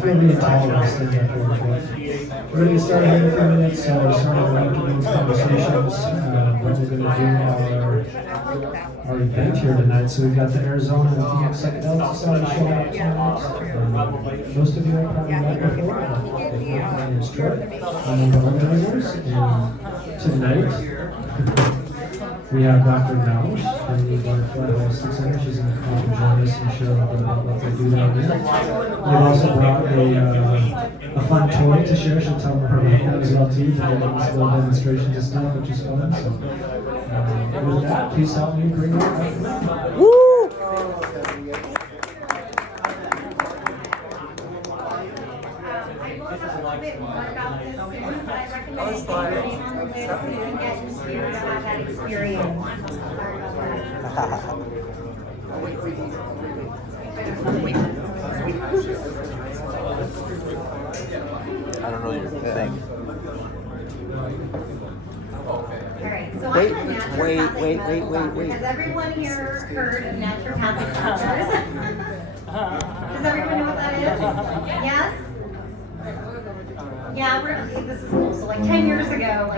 Friendly and tolerant. We're going to get started here in a few minutes, so we're starting to wrap up these conversations. What we're going to do our event here tonight. So we've got the Arizona and Phoenix Psychedelics Society showing up tonight. Most of you are probably met before. It's Troy, one of the organizers. And tonight, we have Dr. Naush from the Flat 6 Center. She's going to come and join us and share a little bit about what they do down there. We've also brought a fun toy to share. She'll tell her about that as well too, to get these little demonstrations and stuff, which is fun. So with that, please help me bring it up. Woo! I don't know your thing. Alright, so I'm a naturopathic medical doctor. Has everyone here heard of naturopathic doctors? Does everyone know what that is? Yes? Yeah, this is cool. So like 10 years ago,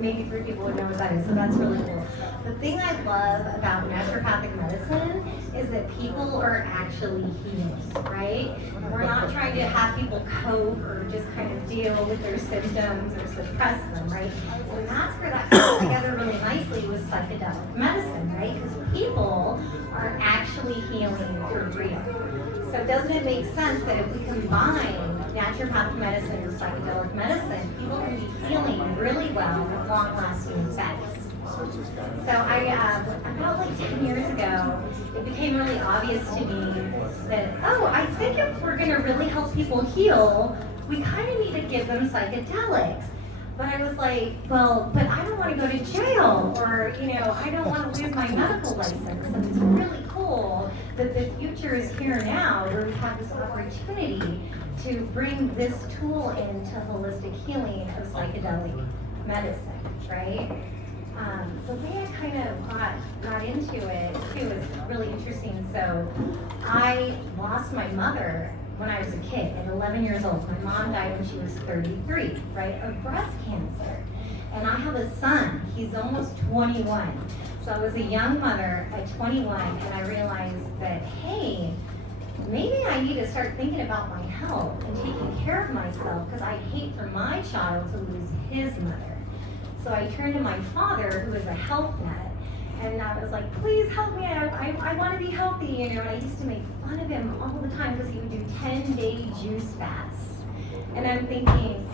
maybe 3 people would know what that is, so that's really cool. The thing I love about naturopathic medicine is that people are actually healing, right? We're not trying to have people cope or just kind of deal with their symptoms or suppress them, right? And that's where that comes together really nicely with psychedelic medicine, right? Because people are actually healing for real. So doesn't it make sense that if we combine naturopathic medicine with psychedelic medicine, people can be healing really well with long-lasting effects? So about 10 years ago, it became really obvious to me that, I think if we're going to really help people heal, we kind of need to give them psychedelics. But I was like, but I don't want to go to jail, or, I don't want to lose my medical license. And it's really cool that the future is here now, where we have this opportunity to bring this tool into holistic healing of psychedelic medicine, right? The way I kind of got into it, too, is really interesting. So I lost my mother when I was a kid, at 11 years old. My mom died when she was 33, right, of breast cancer. And I have a son, he's almost 21. So I was a young mother at 21, and I realized that, hey, maybe I need to start thinking about my health and taking care of myself, because I hate for my child to lose his mother. So I turned to my father, who was a health nut, and I was like, please help me, I want to be healthy, And I used to make fun of him all the time because he would do 10-day juice fasts. And I'm thinking,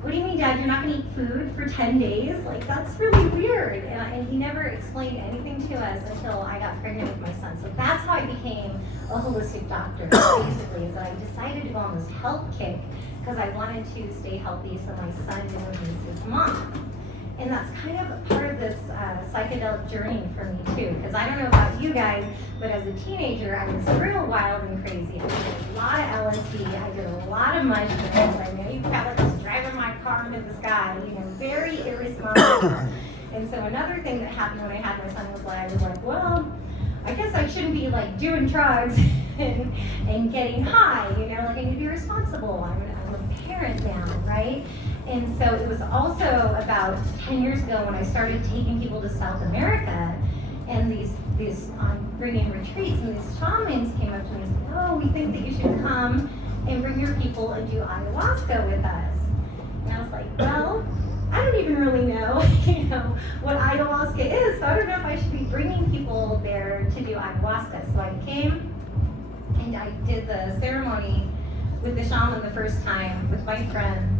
what do you mean, Dad, you're not going to eat food for 10 days? Like, that's really weird. And he never explained anything to us until I got pregnant with my son. So that's how I became a holistic doctor, basically, is that I decided to go on this health kick because I wanted to stay healthy so my son didn't lose his mom. And that's kind of part of this psychedelic journey for me too, because I don't know about you guys, but as a teenager, I was real wild and crazy. I did a lot of LSD, I did a lot of mushrooms. I know you felt like I was driving my car into the sky, very irresponsible. And so another thing that happened when I had my son was I was like, well, I guess I shouldn't be doing drugs and getting high, I need to be responsible. I'm a parent now, right? And so it was also about 10 years ago when I started taking people to South America, and these bringing retreats, and these shamans came up to me and said, we think that you should come and bring your people and do ayahuasca with us. And I was like, well, I don't even really know, what ayahuasca is, so I don't know if I should be bringing people there to do ayahuasca. So I came and I did the ceremony with the shaman the first time with my friend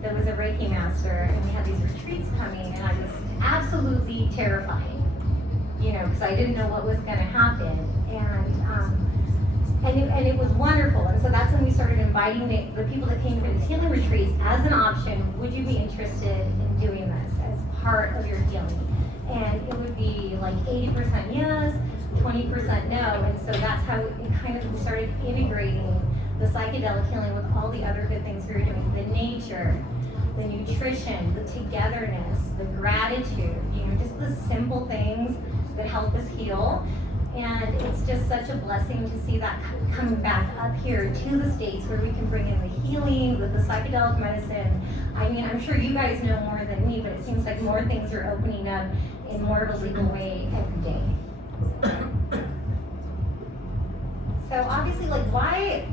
that was a Reiki master, and we had these retreats coming, and I was absolutely terrified, because I didn't know what was going to happen, and it was wonderful. And so that's when we started inviting the people that came for these healing retreats as an option. Would you be interested in doing this as part of your healing? And it would be 80% yes, 20% no, and so that's how it kind of started integrating the psychedelic healing with all the other good things we were doing, the nature, the nutrition, the togetherness, the gratitude, just the simple things that help us heal. And it's just such a blessing to see that coming back up here to the States where we can bring in the healing with the psychedelic medicine. I mean, I'm sure you guys know more than me, but it seems like more things are opening up in more of a legal way every day. So obviously, like, why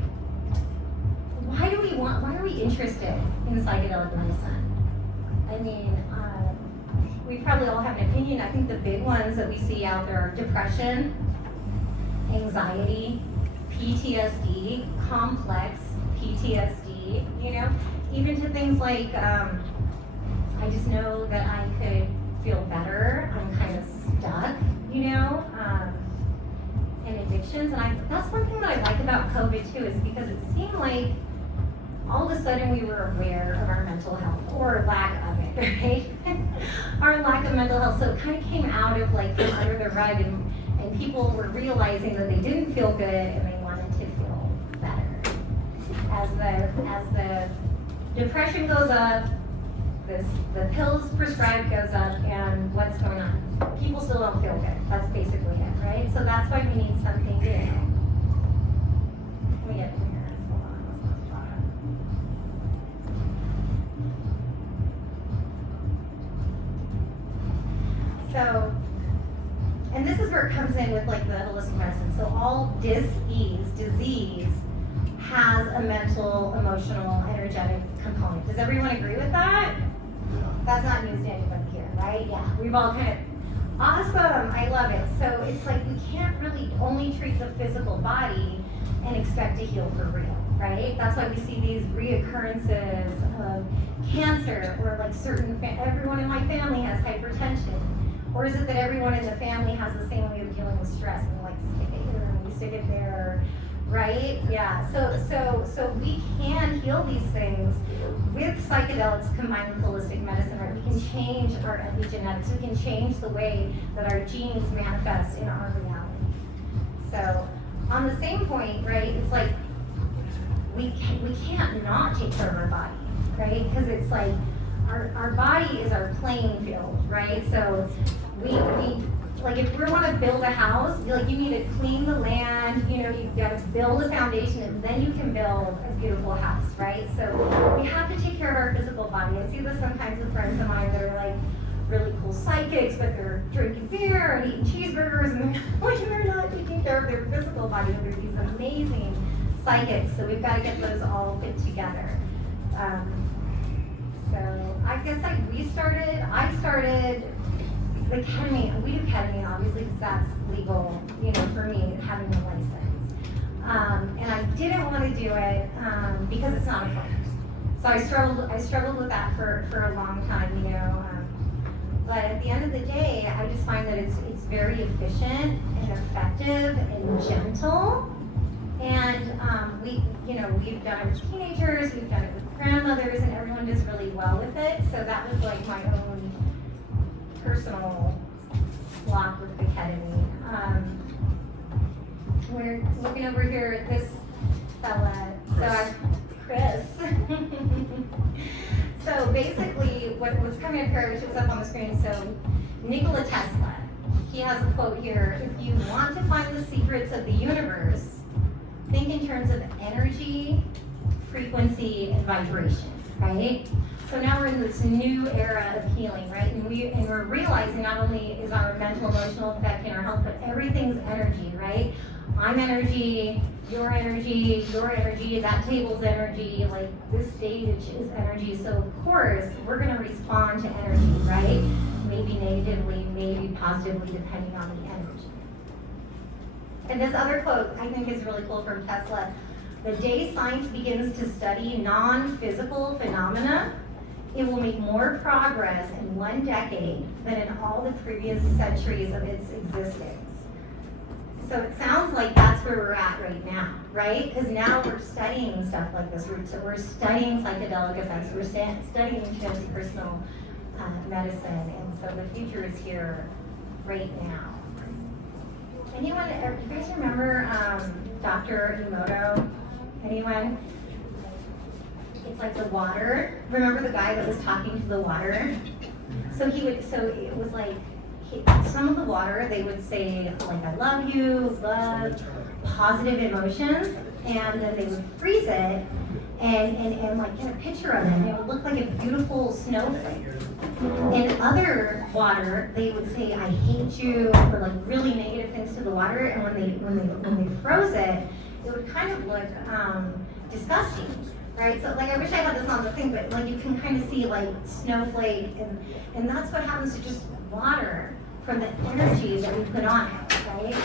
are we interested in psychedelic medicine? I mean, we probably all have an opinion. I think the big ones that we see out there are depression, anxiety, PTSD, complex PTSD, you know, even to things like, I just know that I could feel better, I'm kind of stuck, you know, and addictions. And that's one thing that I like about COVID too, is because it seemed like all of a sudden we were aware of our mental health, or lack of it, right? Our lack of mental health. So it kind of came out of like from under the rug, and people were realizing that they didn't feel good and they wanted to feel better. As the depression goes up, the pills prescribed goes up, and what's going on? People still don't feel good. That's basically it, right? So that's why we need something new. Let me get from here. Hold on, let's not spot it. So, and this is where it comes in with like the holistic medicine. So all disease has a mental, emotional, energetic component. Does everyone agree with that? That's not news to anybody here, right? Yeah, we've all kind of, awesome, I love it. So it's like we can't really only treat the physical body and expect to heal for real, right? That's why we see these reoccurrences of cancer, or like everyone in my family has hypertension. Or is it that everyone in the family has the same way of dealing with stress, and like stick it here and we stick it there, right? Yeah, so we can heal these things with psychedelics combined with holistic medicine, right? We can change our epigenetics, we can change the way that our genes manifest in our reality. So on the same point, right, it's like we can't not take care of our body, right? Because it's like our body is our playing field, right? So we like if we want to build a house, like you need to clean the land, you know, you've got to build a foundation, and then you can build a beautiful house, right? So we have to take care of our physical body. I see this sometimes with friends of mine that are like really cool psychics, but they're drinking beer and eating cheeseburgers, and they're not taking care of their physical body. They're these amazing psychics, so we've got to get those all put together. So I guess I started the ketamine. We do ketamine obviously because that's legal, you know, for me having a license. And I didn't want to do it because it's not a plant. So I struggled with that for a long time, you know. But at the end of the day, I just find that it's very efficient and effective and gentle. And we've done it with teenagers, we've done it with grandmothers, and everyone does really well with it. So that was like my own personal block with the ketamine. We're looking over here at this fella, Chris. So basically, what's coming up here, which was up on the screen, so Nikola Tesla, he has a quote here: if you want to find the secrets of the universe, think in terms of energy, frequency, and vibration, right? So now we're in this new era of healing, right? And we're realizing not only is our mental, emotional affecting our health, but everything's energy, right? I'm energy, your energy, that table's energy, like this stage is energy. So of course, we're gonna respond to energy, right? Maybe negatively, maybe positively, depending on the energy. And this other quote I think is really cool from Tesla: the day science begins to study non-physical phenomena, it will make more progress in one decade than in all the previous centuries of its existence. So it sounds like that's where we're at right now, right? Because now we're studying stuff like this. We're studying psychedelic effects. We're studying transpersonal medicine, and so the future is here right now. Anyone, you guys remember Dr. Emoto? Anyone? It's like the water. Remember the guy that was talking to the water? So it was like, some of the water, they would say, like, I love you, love, positive emotions, and then they would freeze it and like get a picture of it, and it would look like a beautiful snowflake. In other water, they would say, I hate you, or like really negative things to the water, and when they froze it, it would kind of look disgusting, right? So like, I wish I had this on the thing, but like you can kind of see like snowflake, and that's what happens to just water from the energy that we put on it, right?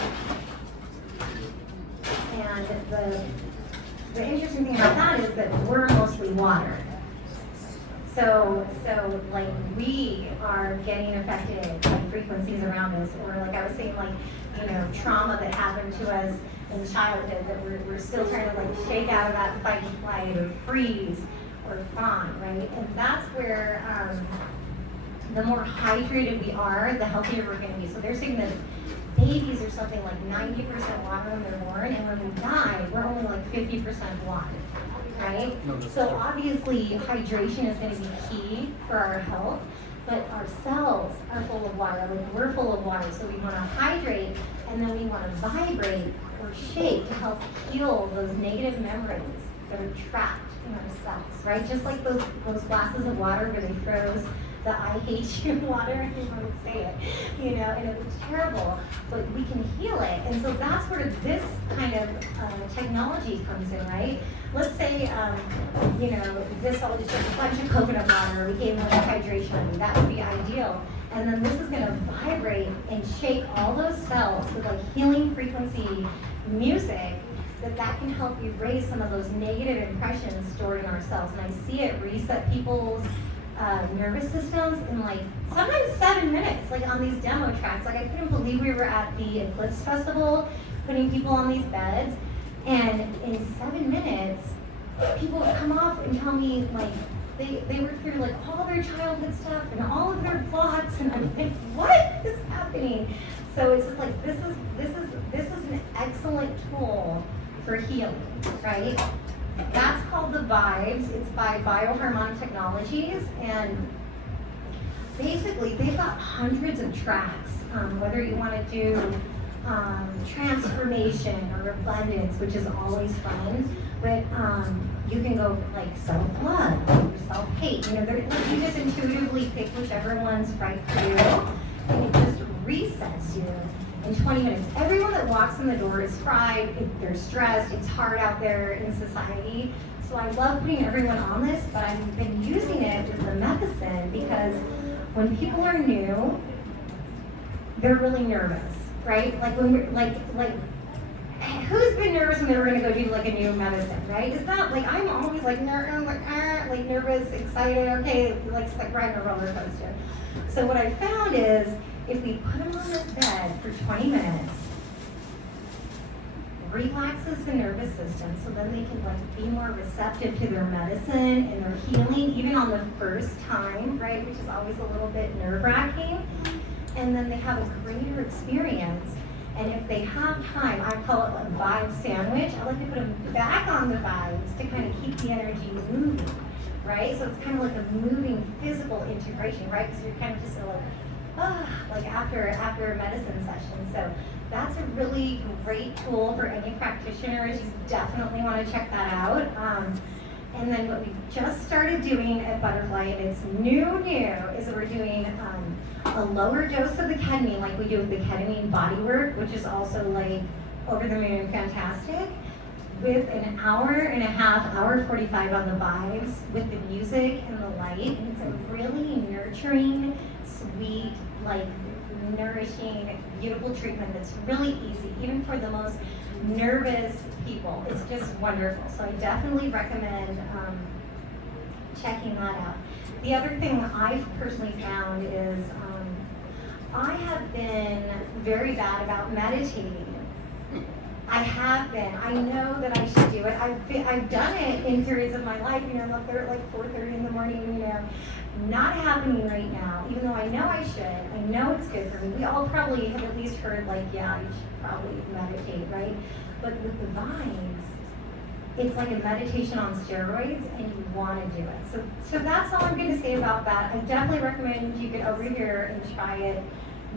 And the interesting thing about that is that we're mostly water. So like we are getting affected by frequencies around us, or like I was saying, like, you know, trauma that happened to us in childhood that we're still trying to like shake out of that fight and flight or freeze or fawn, right? And that's where the more hydrated we are, the healthier we're going to be. So they're saying that babies are something like 90% water when they're born, and when we die, we're only like 50% water, right? So obviously, hydration is going to be key for our health, but our cells are full of water, like we're full of water, so we want to hydrate, and then we want to vibrate or shake to help heal those negative memories that are trapped in our cells, right? Just like those glasses of water where they froze the I hate you water, I didn't want to say it, you know, and it was terrible, but we can heal it. And so that's where this kind of technology comes in, right? Let's say, you know, this all just took a bunch of coconut water, we gave them hydration, that would be ideal. And then this is going to vibrate and shake all those cells with like healing frequency music that can help erase some of those negative impressions stored in our cells. And I see it reset people's nervous systems in like sometimes 7 minutes, like on these demo tracks. Like I couldn't believe we were at the Eclipse Festival putting people on these beds, and in 7 minutes people would come off and tell me like they were through like all their childhood stuff and all of their blocks, and I'm like, what is happening? So it's just like this is an excellent tool for healing, right? That's called the Vibes. It's by Bioharmonic Technologies, and basically they've got hundreds of tracks. Whether you want to do transformation or abundance, which is always fun, but you can go like self-love or self-hate. You know, you just intuitively pick whichever one's right for you, and it just resets you in 20 minutes. Everyone that walks in the door is fried, they're stressed, it's hard out there in society. So I love putting everyone on this, but I've been using it with the medicine because when people are new, they're really nervous, right? Like when we're like who's been nervous when they were gonna go do like a new medicine, right? It's not like I'm always like nervous, excited, okay, like it's like riding a roller coaster. So what I found is if we put them on this bed for 20 minutes, relaxes the nervous system so then they can like be more receptive to their medicine and their healing, even on the first time, right? Which is always a little bit nerve-wracking. And then they have a greater experience. And if they have time, I call it a vibe sandwich. I like to put them back on the vibes to kind of keep the energy moving, right? So it's kind of like a moving physical integration, right? Because you're kind of just like after a medicine session. So that's a really great tool for any practitioners. You definitely want to check that out. And then what we've just started doing at Butterfly, and it's new, is that we're doing a lower dose of the ketamine, like we do with the ketamine bodywork, which is also like over the moon and fantastic, with an hour and a half, hour 45 on the vibes, with the music and the light. And it's a really nurturing, sweet, like nourishing, beautiful treatment that's really easy, even for the most nervous people. It's just wonderful. So I definitely recommend checking that out. The other thing I've personally found is I have been very bad about meditating. I have been. I know that I should do it. I've done it in periods of my life, you know, I'm up there at like 4:30 in the morning, you know. Not happening right now, even though I know I should. I know it's good for me. We all probably have at least heard like, yeah, you should probably meditate, right? But with the vibes, it's like a meditation on steroids, and you want to do it. So that's all I'm going to say about that. I definitely recommend you get over here and try it.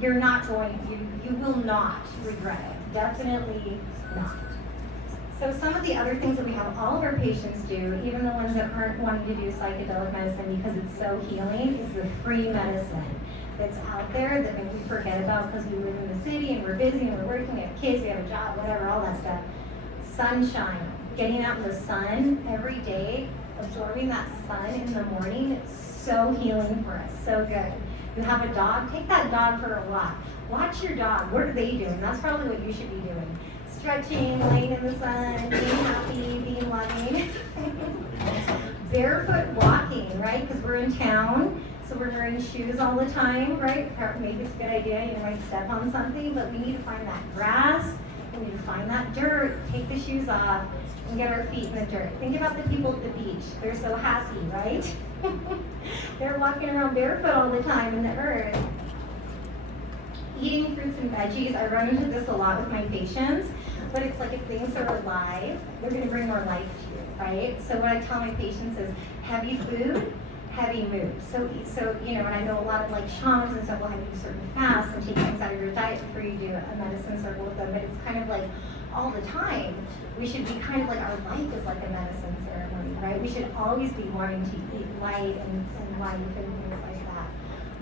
you're not going, you will not regret it. Definitely not. So some of the other things that we have all of our patients do, even the ones that aren't wanting to do psychedelic medicine because it's so healing, is the free medicine that's out there that maybe we forget about because we live in the city and we're busy and we're working, we have kids, we have a job, whatever, all that stuff. Sunshine, getting out in the sun every day, absorbing that sun in the morning, it's so healing for us, so good. You have a dog, take that dog for a walk. Watch your dog, what are they doing? That's probably what you should be doing. Stretching, laying in the sun, being happy, being loving. Barefoot walking, right? Because we're in town, so we're wearing shoes all the time, right? Maybe it's a good idea, you might step on something, but we need to find that grass, we need to find that dirt, take the shoes off, and get our feet in the dirt. Think about the people at the beach. They're so happy, right? They're walking around barefoot all the time in the earth. Eating fruits and veggies, I run into this a lot with my patients, but it's like if things are alive, they're gonna bring more life to you, right? So what I tell my patients is heavy food, heavy mood. So you know, and I know a lot of like shamans and stuff will have you do certain fasts and take things out of your diet before you do a medicine circle with them, but it's kind of like all the time, we should be kind of like our life is like a medicine ceremony, right? We should always be wanting to eat light and life and things like that.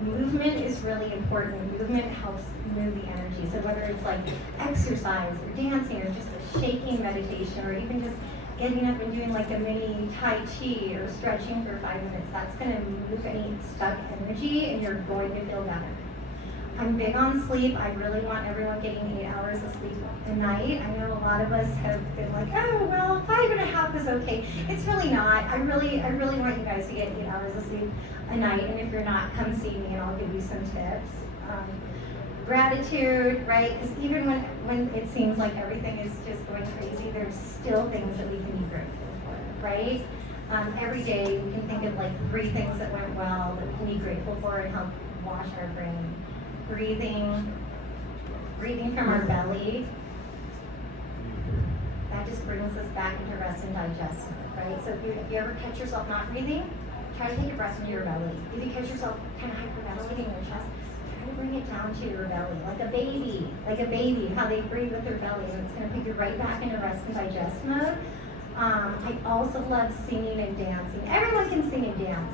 Movement is really important. Movement helps move the energy. So whether it's like exercise or dancing or just a shaking meditation or even just getting up and doing like a mini Tai Chi or stretching for 5 minutes, that's gonna move any stuck energy and you're going to feel better. I'm big on sleep. I really want everyone getting 8 hours of sleep a night. I know a lot of us have been like, oh, well, 5.5 is okay. It's really not. I really want you guys to get 8 hours of sleep a night. And if you're not, come see me and I'll give you some tips. Gratitude, right? Because even when it seems like everything is just going crazy, there's still things that we can be grateful for, right? Every day we can think of like 3 things that went well that we can be grateful for and help wash our brain. Breathing from our belly, that just brings us back into rest and digest, right? So if you ever catch yourself not breathing, try to take a breath into your belly. If you catch yourself kind of hyperventilating in your chest, try to bring it down to your belly, like a baby, how they breathe with their belly, and it's going to put you right back into rest and digest mode. I also love singing and dancing. Everyone can sing and dance.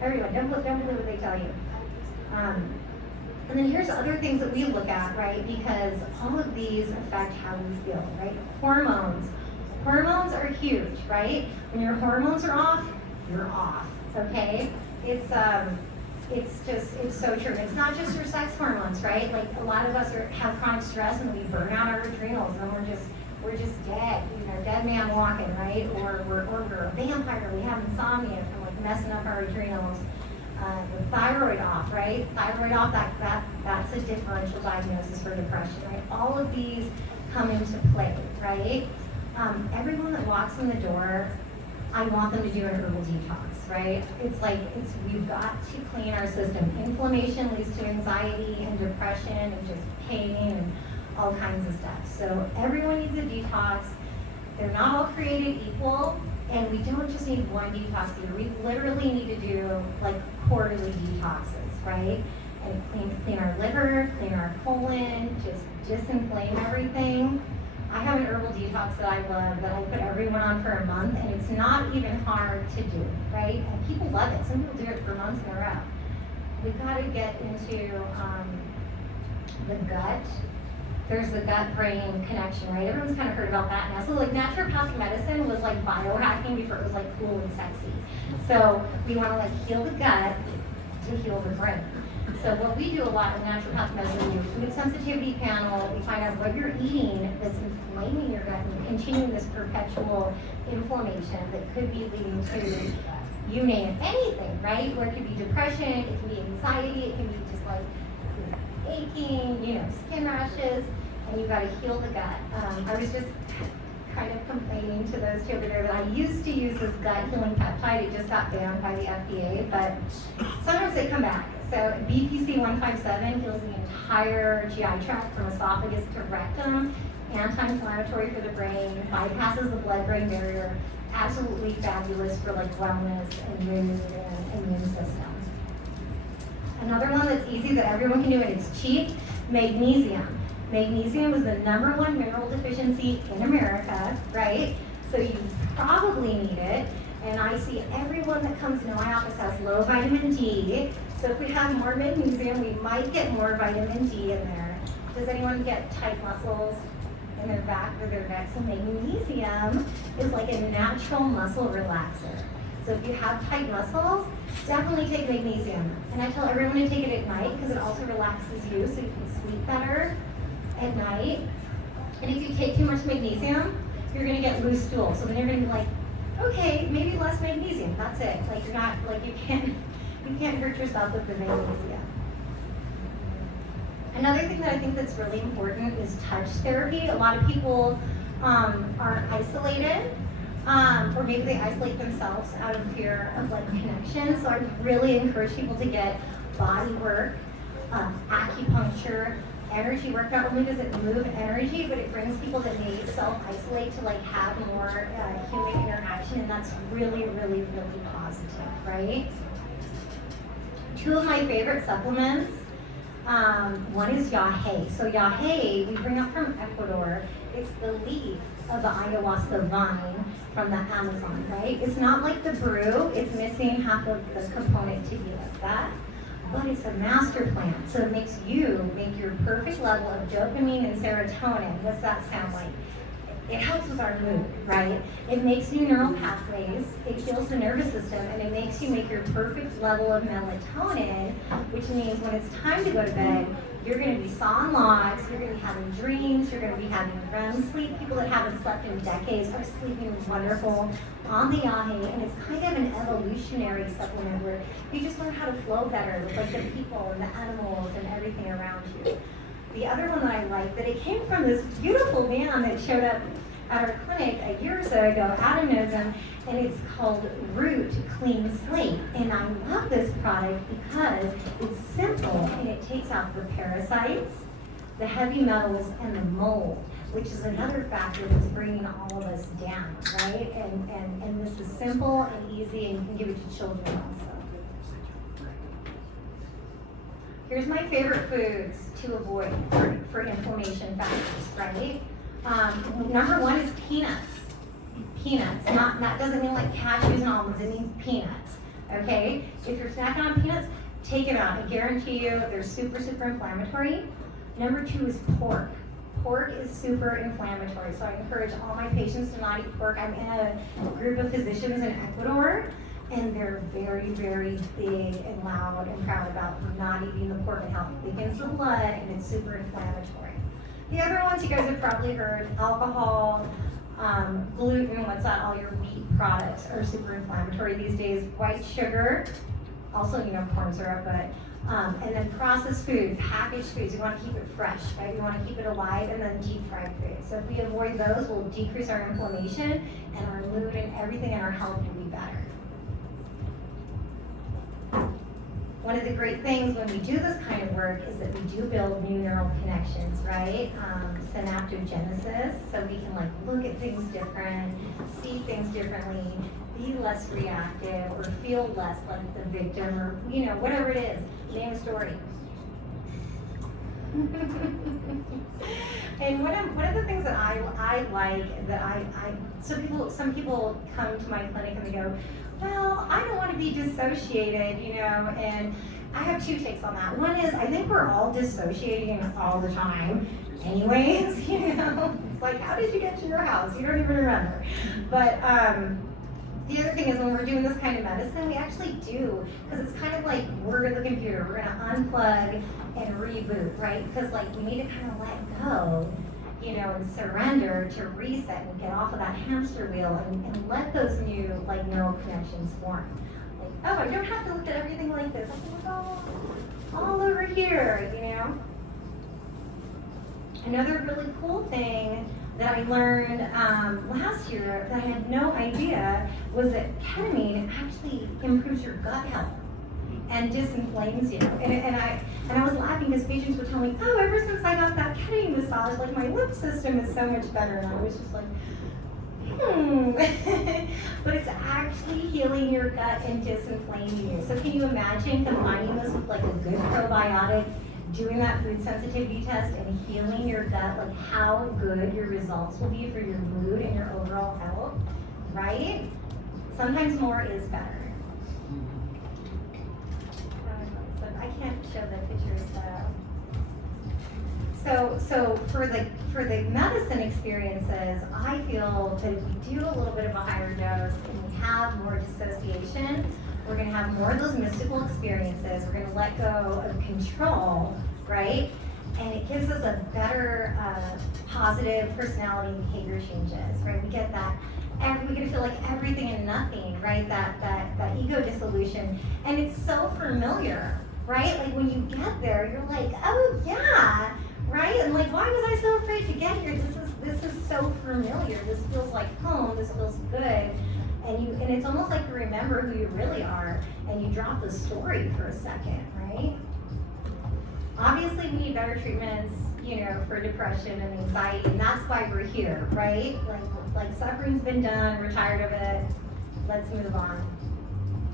Everyone, don't believe what they tell you. And then here's other things that we look at, right? Because all of these affect how we feel, right? Hormones. Hormones are huge, right? When your hormones are off, you're off, okay? It's so true. It's not just your sex hormones, right? Like a lot of us have chronic stress and we burn out our adrenals and we're just dead, you know, dead man walking, right? Or we're a vampire, we have insomnia from like messing up our adrenals. The thyroid off, right? Thyroid off, that's a differential diagnosis for depression, right? All of these come into play, right? Everyone that walks in the door, I want them to do an herbal detox, right? We've got to clean our system. Inflammation leads to anxiety and depression and just pain and all kinds of stuff. So everyone needs a detox. They're not all created equal. And we don't just need one detox here. We literally need to do like quarterly detoxes, right? And clean our liver, clean our colon, just disinflame everything. I have an herbal detox that I love that I put everyone on for a month, and it's not even hard to do, right? And people love it. Some people do it for months in a row. We've got to get into the gut. There's the gut-brain connection, right? Everyone's kind of heard about that now. So like naturopathic medicine was like biohacking before it was like cool and sexy. So we want to like heal the gut to heal the brain. So what we do a lot in naturopathic medicine, we do a food sensitivity panel. We find out what you're eating that's inflaming your gut and continuing this perpetual inflammation that could be leading to, you name it, anything, right? Where it could be depression, it can be anxiety, it can be just like aching, you know, skin rashes, and you've got to heal the gut. I was just kind of complaining to those two over there that I used to use this gut healing peptide. It just got banned by the FDA, but sometimes they come back. So BPC 157 heals the entire GI tract from esophagus to rectum, anti-inflammatory for the brain, bypasses the blood-brain barrier, absolutely fabulous for like wellness and mood and immune system. Another one that's easy that everyone can do and it's cheap, magnesium. Magnesium is the #1 mineral deficiency in America, right? So you probably need it. And I see everyone that comes into my office has low vitamin D. So if we have more magnesium, we might get more vitamin D in there. Does anyone get tight muscles in their back or their neck? So magnesium is like a natural muscle relaxer. So if you have tight muscles, definitely take magnesium. And I tell everyone to take it at night because it also relaxes you so you can sleep better at night. And if you take too much magnesium, you're gonna get loose stool. So then you're gonna be like, okay, maybe less magnesium, that's it. Like you're not, like you can't hurt yourself with the magnesium. Another thing that I think that's really important is touch therapy. A lot of people are isolated, or maybe they isolate themselves out of fear of like connection. So I really encourage people to get body work, acupuncture, energy work. Not only does it move energy, but it brings people that may self-isolate to like have more human interaction, and that's really, really, really positive, right? 2 of my favorite supplements, one is yahe. So yahe, we bring up from Ecuador. It's the leaf of the ayahuasca vine from the Amazon, right? It's not like the brew, it's missing half of the component to be like that. But it's a master plant, so it makes you make your perfect level of dopamine and serotonin. What's that sound like? It helps with our mood, right? It makes new neural pathways, it heals the nervous system, and it makes you make your perfect level of melatonin, which means when it's time to go to bed, you're going to be sawing logs, you're going to be having dreams, you're going to be having REM sleep. People that haven't slept in decades are sleeping wonderful on the yahe, and it's kind of an evolutionary supplement where you just learn how to flow better with like the people and the animals and everything around you. The other one that I like, that it came from this beautiful man that showed up at our clinic a year or so ago, Adam knows him, and it's called Root Clean Slate. And I love this product because it's simple and it takes out the parasites, the heavy metals, and the mold, which is another factor that's bringing all of us down, right? And this is simple and easy, and you can give it to children also. Here's my favorite foods to avoid for inflammation factors, right? #1 is peanuts. Peanuts, that doesn't mean like cashews and almonds, it means peanuts, okay? If you're snacking on peanuts, take them out. I guarantee you they're super, super inflammatory. #2 is pork. Pork is super inflammatory, so I encourage all my patients to not eat pork. I'm in a group of physicians in Ecuador, and they're very, very big and loud and proud about not eating the pork and how it thickens the blood, and it's super inflammatory. The other ones you guys have probably heard, alcohol, gluten, what's that, all your wheat products are super inflammatory these days. White sugar, also, corn syrup, but, and then processed food, packaged foods, you want to keep it fresh, right? You want to keep it alive, and then deep fried food. So if we avoid those, we'll decrease our inflammation, and our mood and everything in our health will be better. One of the great things when we do this kind of work is that we do build new neural connections, right? Synaptogenesis, so we can like look at things different, see things differently, be less reactive, or feel less like the victim, or whatever it is. Name a story. And one of the things that I like that some people come to my clinic and they go, well, I don't want to be dissociated, and I have 2 takes on that. One is, I think we're all dissociating all the time anyways, It's like, how did you get to your house? You don't even remember. But the other thing is when we're doing this kind of medicine, we actually do, because it's kind of like we're the computer. We're going to unplug and reboot, right? Because like we need to kind of let go, and surrender to reset and get off of that hamster wheel and let those new like neural connections form. Like, oh, I don't have to look at everything like this. I can look all over here, Another really cool thing that I learned last year that I had no idea was that ketamine actually improves your gut health and disinflames you. And I was laughing because patients would tell me, oh, ever since I got that ketamine massage, like my lymph system is so much better. And I was just like, but it's actually healing your gut and disinflaming you. So can you imagine combining this with like a good probiotic, doing that food sensitivity test and healing your gut, like how good your results will be for your mood and your overall health, right? Sometimes more is better. I can't show the pictures though. So for the medicine experiences, I feel that if we do a little bit of a higher dose and we have more dissociation, we're going to have more of those mystical experiences. We're going to let go of control, right? And it gives us a better positive personality and behavior changes, right? We get that. And we get to feel like everything and nothing, right? That ego dissolution. And it's so familiar, right? Like when you get there, you're like, oh yeah, right? And like, why was I so afraid to get here? This is so familiar. This feels like home. This feels good. And it's almost like you remember who you really are, and you drop the story for a second, right? Obviously, we need better treatments, for depression and anxiety, and that's why we're here, right? Like suffering's been done, we're tired of it. Let's move on.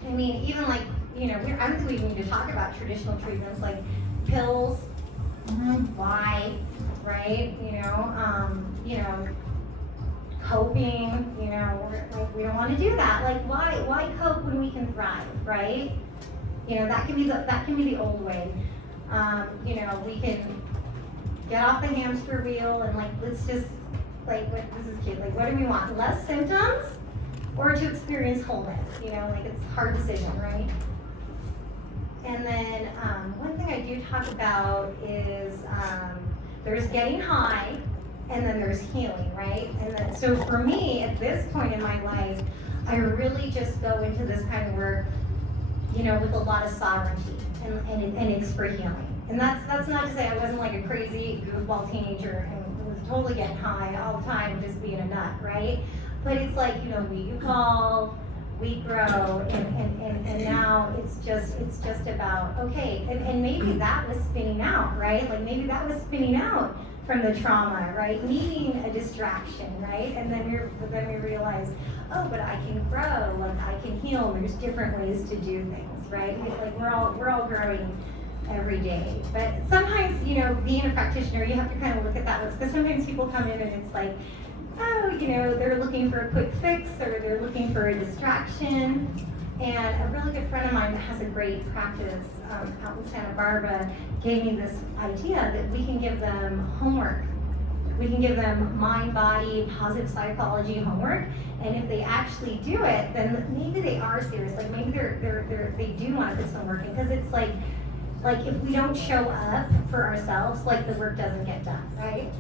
I mean, even like, I don't think we even need to talk about traditional treatments like pills. Why, right? Coping, we don't want to do that. Like, why cope when we can thrive, right? That can be the old way. We can get off the hamster wheel and like, let's just this is cute. Like, what do we want? Less symptoms, or to experience wholeness? It's a hard decision, right? And then one thing I do talk about is there's getting high. And then there's healing, right? And then, so for me, at this point in my life, I really just go into this kind of work, with a lot of sovereignty, and it's for healing. And that's not to say I wasn't like a crazy goofball teenager and was totally getting high all the time, just being a nut, right? But it's like, we evolve, we grow, and now it's just about, okay, and maybe that was spinning out, right? Like maybe that was spinning out from the trauma, right? Needing a distraction, right? And then we realize, oh, but I can grow, like I can heal. There's different ways to do things, right? Like we're all growing every day. But sometimes, being a practitioner, you have to kind of look at that because sometimes people come in and it's like, oh, they're looking for a quick fix or they're looking for a distraction. And a really good friend of mine that has a great practice out in Santa Barbara gave me this idea that we can give them homework. We can give them mind, body, positive psychology homework, and if they actually do it, then maybe they are serious. Like maybe they do want to put some work in, because it's like if we don't show up for ourselves, like the work doesn't get done, right?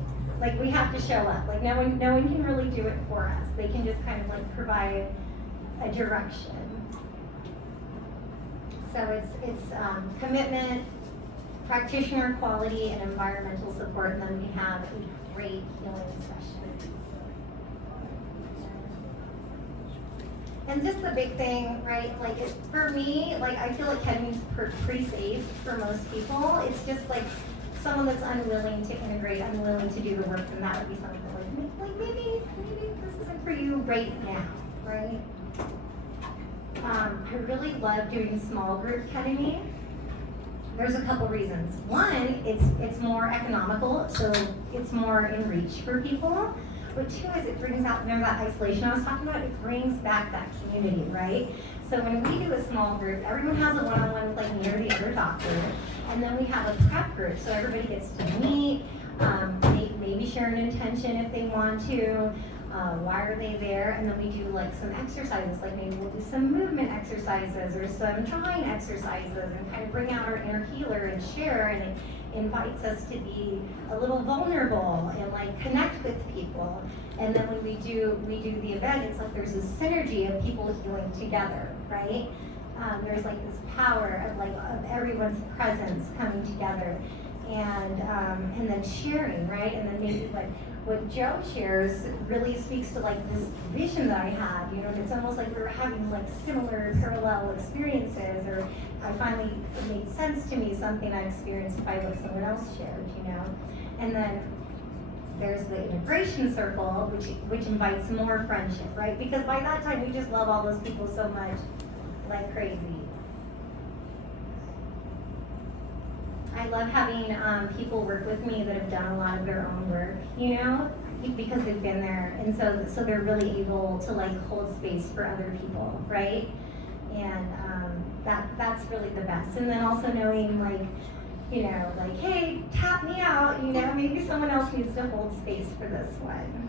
Like we have to show up. Like no one can really do it for us. They can just kind of like provide a direction. So it's commitment, practitioner quality, and environmental support, and then we have a great healing session. And just the big thing, right? Like for me, like I feel like ketamine's pretty safe for most people. It's just like someone that's unwilling to integrate, unwilling to do the work, then that would be something like maybe this isn't for you right now, right? I really love doing small group ketamine. There's a couple reasons. One, it's more economical, so it's more in reach for people. But two is it brings out, remember that isolation I was talking about? It brings back that community, right? So when we do a small group, everyone has a one-on-one like near the other doctor, and then we have a prep group, so everybody gets to meet, maybe share an intention if they want to. Why are they there? And then we do like some exercises, like maybe we'll do some movement exercises or some drawing exercises and kind of bring out our inner healer and share, and it invites us to be a little vulnerable and like connect with people. And then when we do the event, it's like there's this synergy of people healing together, right? There's like this power of everyone's presence coming together, and then sharing, right? And then maybe what Joe shares really speaks to like this vision that I had, and it's almost like we were having like similar parallel experiences, or I finally, it made sense to me, something I experienced by what someone else shared, and then there's the integration circle, which invites more friendship, right? Because by that time, we just love all those people so much, like crazy. I love having people work with me that have done a lot of their own work, you know, because they've been there, and so they're really able to like hold space for other people, right? And that's really the best. And then also knowing like, you know, like, hey, tap me out, you know, maybe someone else needs to hold space for this one.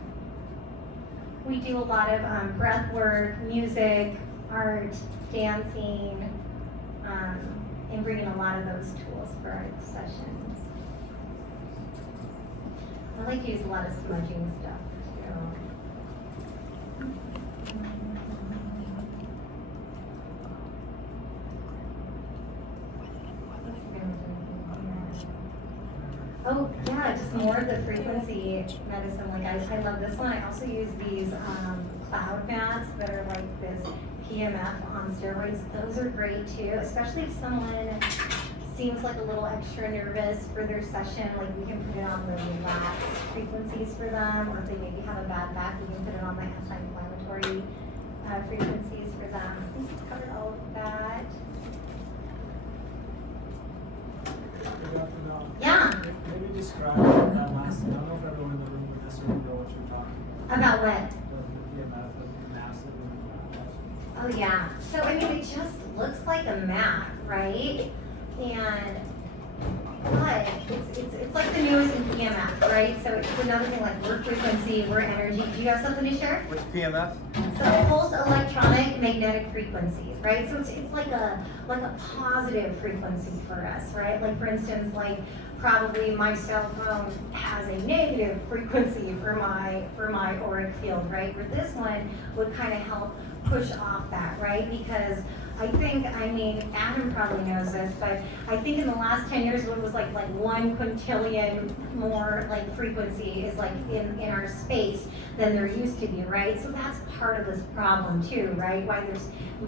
We do a lot of breath work, music, art, dancing, and bringing a lot of those tools for our sessions. I like to use a lot of smudging stuff too. Oh yeah, just more of the frequency medicine. Like I love this one. I also use these cloud mats that are like this PMF on steroids. Those are great too, especially if someone seems like a little extra nervous for their session. Like we can put it on the relaxed frequencies for them, or if they maybe have a bad back, we can put it on the anti-inflammatory frequencies for them. I think we've covered all of that. Yeah. Maybe describe that last thing. I don't know if everyone in the room would necessarily know what you're talking About what? The EMF of massive and Oh yeah. So I mean, it just looks like a map, right? And but it's like the newest in PMF, right? So it's another thing like we're frequency, we're energy. Do you have something to share? What's PMF? So pulse electronic magnetic frequencies, right? So it's like a positive frequency for us, right? Like for instance, like probably my cell phone has a negative frequency for my auric field, right? Where this one would kind of help push off that, right? Because I think, I mean, Adam probably knows this, but I think in the last 10 years, it was like 1 quintillion more like frequency is like in our space than there used to be, right? So that's part of this problem too, right? Why there's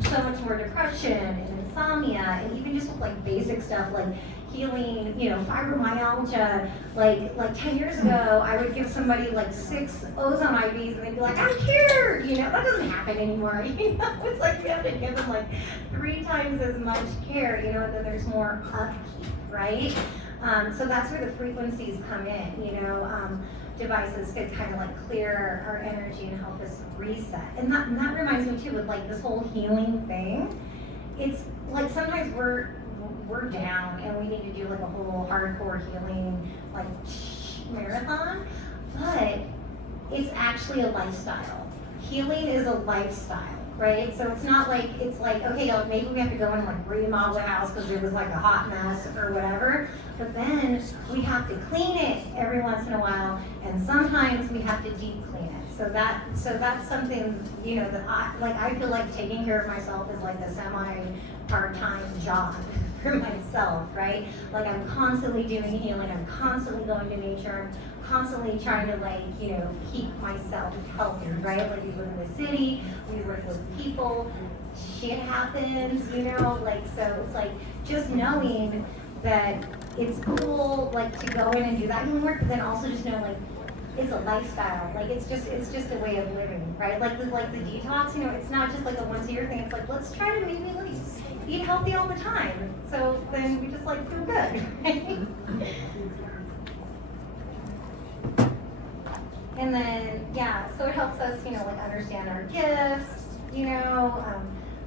so much more depression and insomnia, and even just like basic stuff like healing, you know, fibromyalgia. Like 10 years ago, I would give somebody like 6 ozone IVs and they'd be like, I'm cured, you know, that doesn't happen anymore, you know, it's like you have to give them like 3 times as much care, you know, and then there's more upkeep, right? So that's where the frequencies come in, you know, devices could kind of like clear our energy and help us reset. And that reminds me too, with like this whole healing thing, it's like sometimes we're down and we need to do like a whole hardcore healing like marathon, but it's actually a lifestyle. Healing is a lifestyle, right? So it's not like, it's like, okay, maybe we have to go and like remodel the house because it was like a hot mess or whatever, but then we have to clean it every once in a while, and sometimes we have to deep clean it. So that's something, you know, that I feel like taking care of myself is like a semi-part-time job for myself, right? Like I'm constantly doing healing, I'm constantly going to nature, I'm constantly trying to like, you know, keep myself healthy, right? Like we live in the city, we work with people, shit happens, you know, like so it's like just knowing that it's cool like to go in and do that healing work, but then also just know like it's a lifestyle, like it's just a way of living, right? Like the detox, you know, it's not just like a once a year thing, it's like let's try to maybe like eat healthy all the time. So then we just like feel good, right? And then, yeah, so it helps us, you know, like understand our gifts, you know,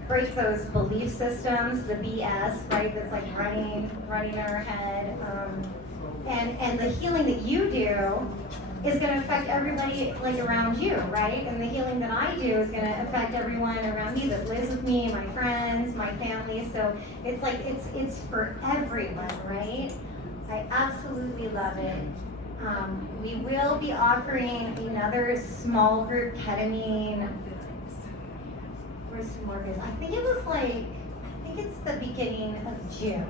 break those belief systems, the BS, right, that's like running in our head. And the healing that you do is going to affect everybody like around you, right? And the healing that I do is going to affect everyone around me that lives with me, my friends, my family. So it's like it's for everyone, right? I absolutely love it. We will be offering another small group ketamine. Where's Marcus? I think it's the beginning of June.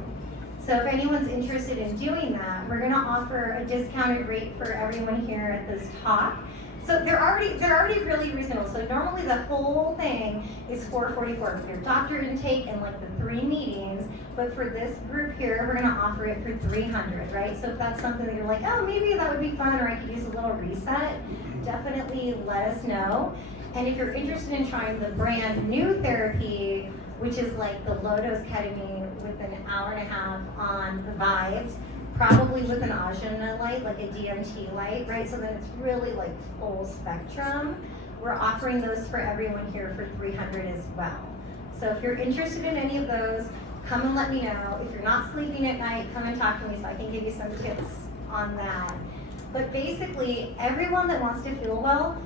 So if anyone's interested in doing that, we're going to offer a discounted rate for everyone here at this talk. So they're already really reasonable. So normally the whole thing is $444 for your doctor intake and like the 3 meetings. But for this group here, we're gonna offer it for $300, right? So if that's something that you're like, oh, maybe that would be fun, or I could use a little reset, definitely let us know. And if you're interested in trying the brand new therapy, which is like the low-dose ketamine with an hour and a half on the vibes, probably with an ajna light, like a DMT light, right? So then it's really like full spectrum. We're offering those for everyone here for $300 as well. So if you're interested in any of those, come and let me know. If you're not sleeping at night, come and talk to me so I can give you some tips on that. But basically, everyone that wants to feel well,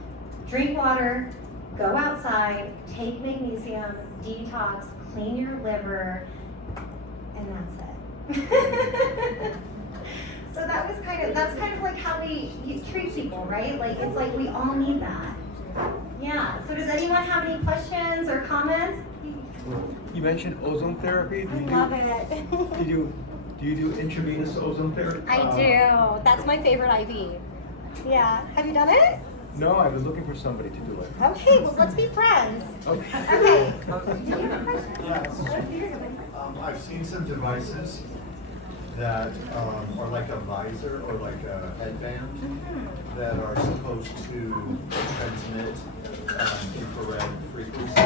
drink water, go outside, take magnesium, detox, clean your liver, and that's it. So that's kind of like how we treat people, right? Like, it's like we all need that. Yeah, so does anyone have any questions or comments? You mentioned ozone therapy. I love it. Do you do intravenous ozone therapy? I do. That's my favorite IV. Yeah. Have you done it? No, I've been looking for somebody to do it. Okay, well, let's be friends. Okay. Okay. I've seen some devices that are like a visor or like a headband that are supposed to transmit infrared frequency.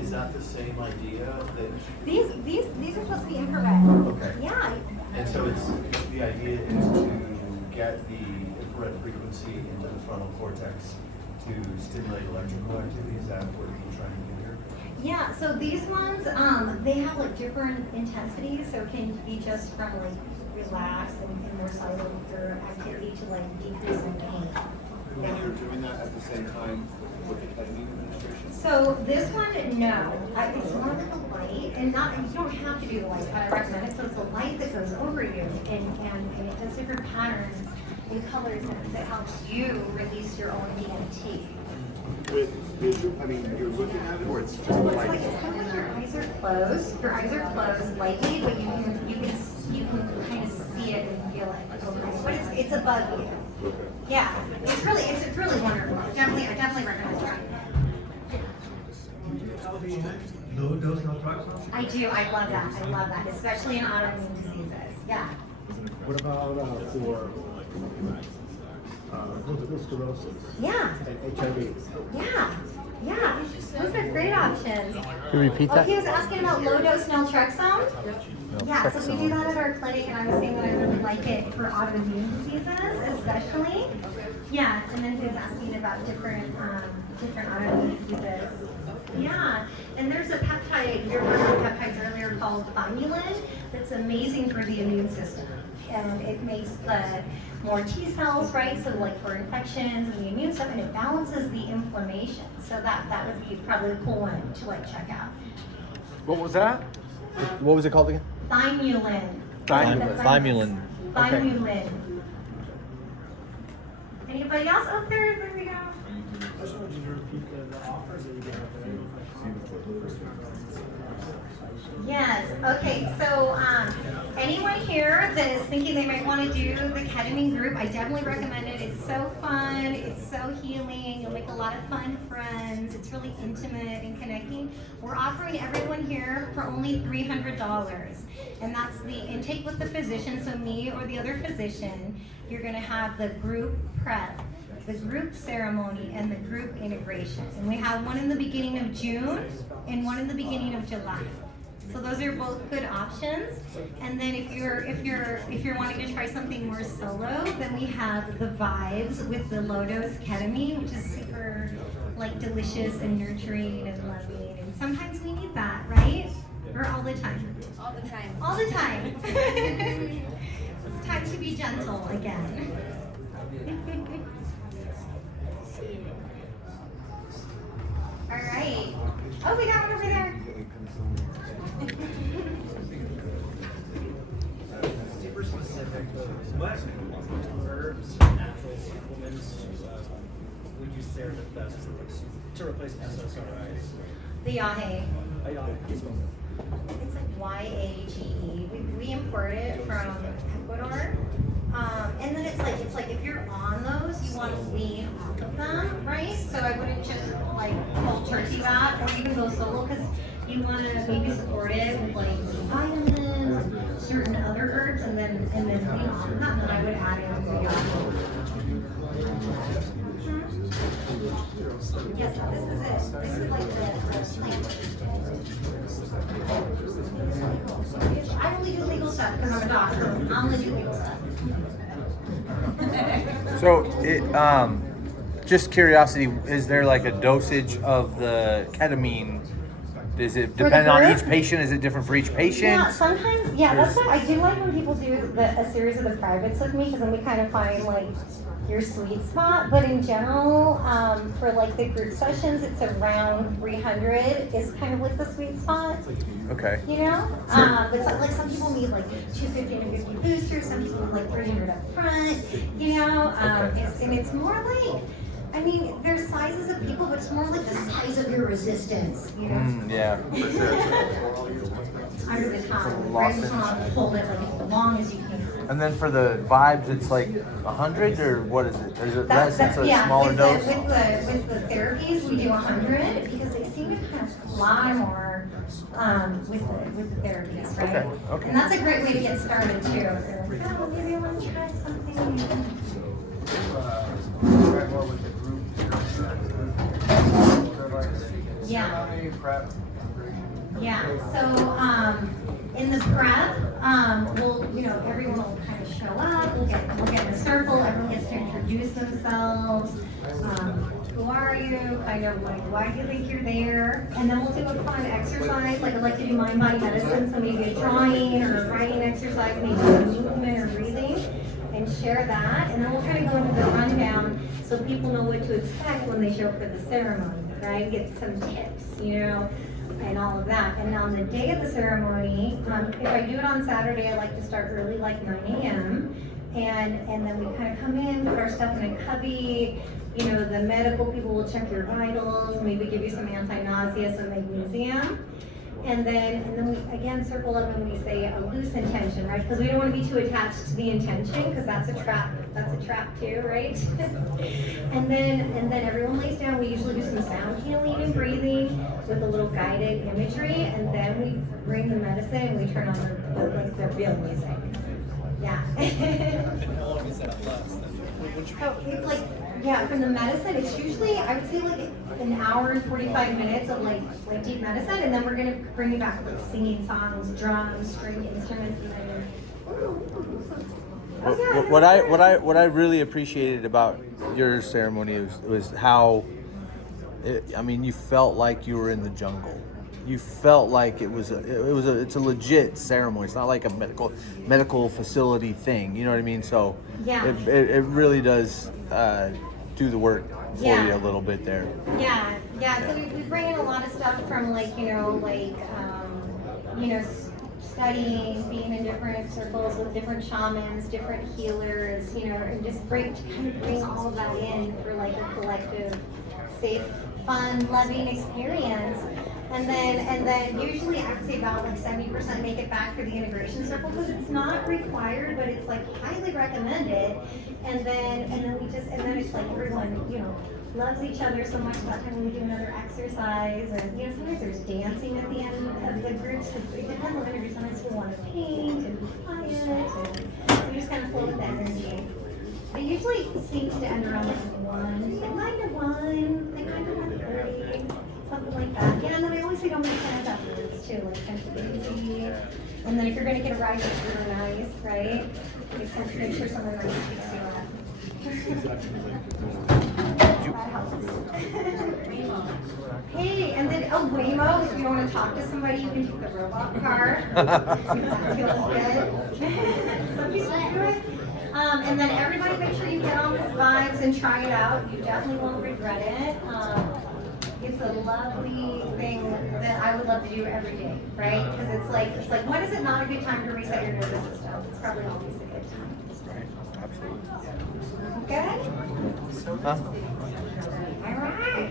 Is that the same idea? That These are supposed to be infrared. Okay. Yeah. And so the idea is to get the infrared frequency into the frontal cortex to stimulate electrical activity. Is that what you're trying to do here? Yeah, so these ones, they have like different intensities, so it can be just from like relax and more cellular activity to like decrease in pain. And you're doing that at the same time with the ketamine administration? So this one, no. It's more like a light, and you don't have to do the light, but I recommend it. So it's a light that goes over you, and it does different patterns and colors that helps you release your own DMT. With visual, I mean, you're looking at it, or it's just Well, like. it's kind of like your eyes are closed. Your eyes are closed lightly, but you can kind of see it and feel it over you. But it's above you. Okay. Yeah, it's really wonderful. I definitely recommend trying it. Low dose naltrexone? I do. I love that, especially in autoimmune diseases. Yeah. What about for multiple sclerosis Yeah. and HIV? Yeah. Those are great options. Can you repeat Oh, that? he was asking about low-dose naltrexone. Yeah, so we do that at our clinic, and I was saying that I really like it for autoimmune diseases, especially. Yeah, and then he was asking about different autoimmune diseases. Yeah, and there's a peptide, you were talking about peptides earlier, called Vibrational, that's amazing for the immune system. And it makes the more T cells, right? So like for infections and the immune stuff, and it balances the inflammation. So that would be probably a cool one to like check out. What was that? What was it called again? Thymulin. Thymulin. Okay. Thymulin. Anybody else? Oh, there we go. I just wanted you to repeat the offers that you gave up there. Yes, okay, so anyone here that is thinking they might want to do the ketamine group, I definitely recommend it. It's so fun, it's so healing, you'll make a lot of fun friends, it's really intimate and connecting. We're offering everyone here for only $300, and that's the intake with the physician, so me or the other physician. You're going to have the group prep, the group ceremony, and the group integration. And we have one in the beginning of June and one in the beginning of July. So those are both good options. And then if you're wanting to try something more solo, then we have the vibes with the low dose ketamine, which is super like delicious and nurturing and loving. And sometimes we need that, right? Or all the time? All the time. All the time. It's time to be gentle again. All right. Oh, we got one over there. Super specific. What herbs, natural supplements would you say are the best to replace SSRIs? The yahe. It's It's like YAGE. We import it from Ecuador. And then it's like if you're on those, you want to lean on So, because you want to maybe support it with like vitamins, certain other herbs, and then beyond that, then I would add in the Yes, this is it. This is like the plant. I only do legal stuff because I'm a doctor. I'm only do legal stuff. So, just curiosity, is there like a dosage of the ketamine? Does it depend on each patient? Is it different for each patient? Yeah, sometimes, that's what I do like when people do a series of the privates with me, because then we kind of find like your sweet spot. But in general, for like the group sessions, it's around 300 is kind of like the sweet spot. Okay. You know? But like some people need like 250 and 50 boosters, some people need like 300 up front, you know? And it's more like, I mean, there's sizes of people, but it's more like the size of your resistance, you know? Yeah. Under the tongue, right in the tongue, hold it like as long as you can. And then for the vibes, it's like 100 or what is it? Is it less? It's a smaller dose? With the therapies, we do 100 because they seem to kind of fly more with the therapies, right? Okay. And that's a great way to get started too. They're like, oh, maybe I want to try something. Yeah. So in the prep, everyone will kind of show up. We'll get in a circle. Everyone gets to introduce themselves. Who are you? Kind of like, why do you think you're there? And then we'll do a fun exercise. Like I like to do mind-body medicine, so maybe a drawing or a writing exercise, maybe some movement or breathing, and share that. And then we'll kind of go into the rundown so people know what to expect when they show up for the ceremony, right? Get some tips, and all of that. And on the day of the ceremony, if I do it on Saturday, I like to start early, like 9 a.m. And then we kind of come in, put our stuff in a cubby. The medical people will check your vitals, maybe give you some anti-nausea, some magnesium. And then we again circle up and we say a loose intention, right? Because we don't want to be too attached to the intention, because that's a trap. That's a trap too, right? and then everyone lays down. We usually do some sound healing and breathing with a little guided imagery, and then we bring the medicine and we turn on the real music. Yeah. How long does that last? So it's like, from the medicine, it's usually, I would say like an hour and 45 minutes of like deep medicine, and then we're gonna bring you back with singing songs, drums, string instruments, and then what I really appreciated about your ceremony was how, you felt like you were in the jungle. You felt like it's a legit ceremony. It's not like a medical facility thing. You know what I mean? So it really does do the work for you a little bit there. Yeah. So we bring in a lot of stuff from studying, being in different circles with different shamans, different healers, and just kind of bring all of that in for like a collective, safe, fun, loving experience. And then usually I would say about like 70% make it back for the integration circle, because it's not required, but it's like highly recommended. And then it's like everyone, loves each other so much. That time we do another exercise, and sometimes there's dancing at the end of the groups, because it depends on the energy. Sometimes people want to paint and be quiet, and so we just kind of flow with the energy. It usually seems to end around like 1, like 9 to 1, like 9 to 1:30. Something like that. And then I always say don't make plans afterwards too, like kind of easy. And then if you're gonna get a ride, it's really nice, right? Make sure someone nice picks you up. That helps. Hey, and then Waymo, if you want to talk to somebody, you can take the robot car. That feels good. Some people do it. And then everybody make sure you get on this vibes and try it out. You definitely won't regret it. It's a lovely thing that I would love to do every day, right? Because it's like, when is it not a good time to reset your nervous system? It's probably always a good time. Absolutely. Good? Huh? All right.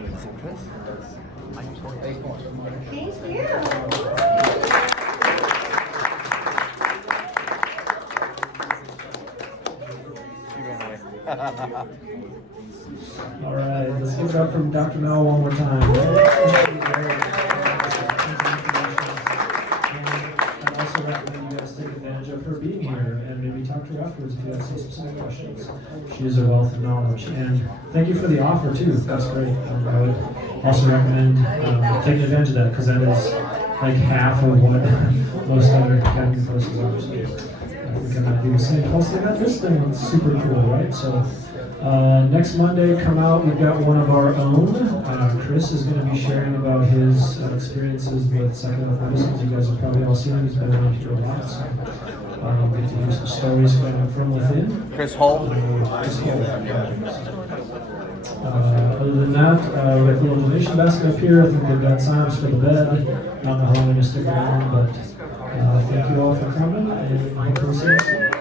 Thank you. All right, let's give it up from Dr. Mel one more time. specific questions. She is a wealth of knowledge. And thank you for the offer too. That's great. I would also recommend taking advantage of that, because that is like half of what most other academy courses are. So I think I might do the same. Plus they got this thing, it's super cool, right? So next Monday, come out, we've got one of our own. Chris is going to be sharing about his experiences with psychedelic medicines. You guys have probably all seen him, he's been around here a lot. So get to hear some stories from within. Chris Hall. Other than that, we got the little donation basket up here. I think they've got signs for the bed. I don't know how long to stick around, but thank you all for coming, and hopefully see you soon.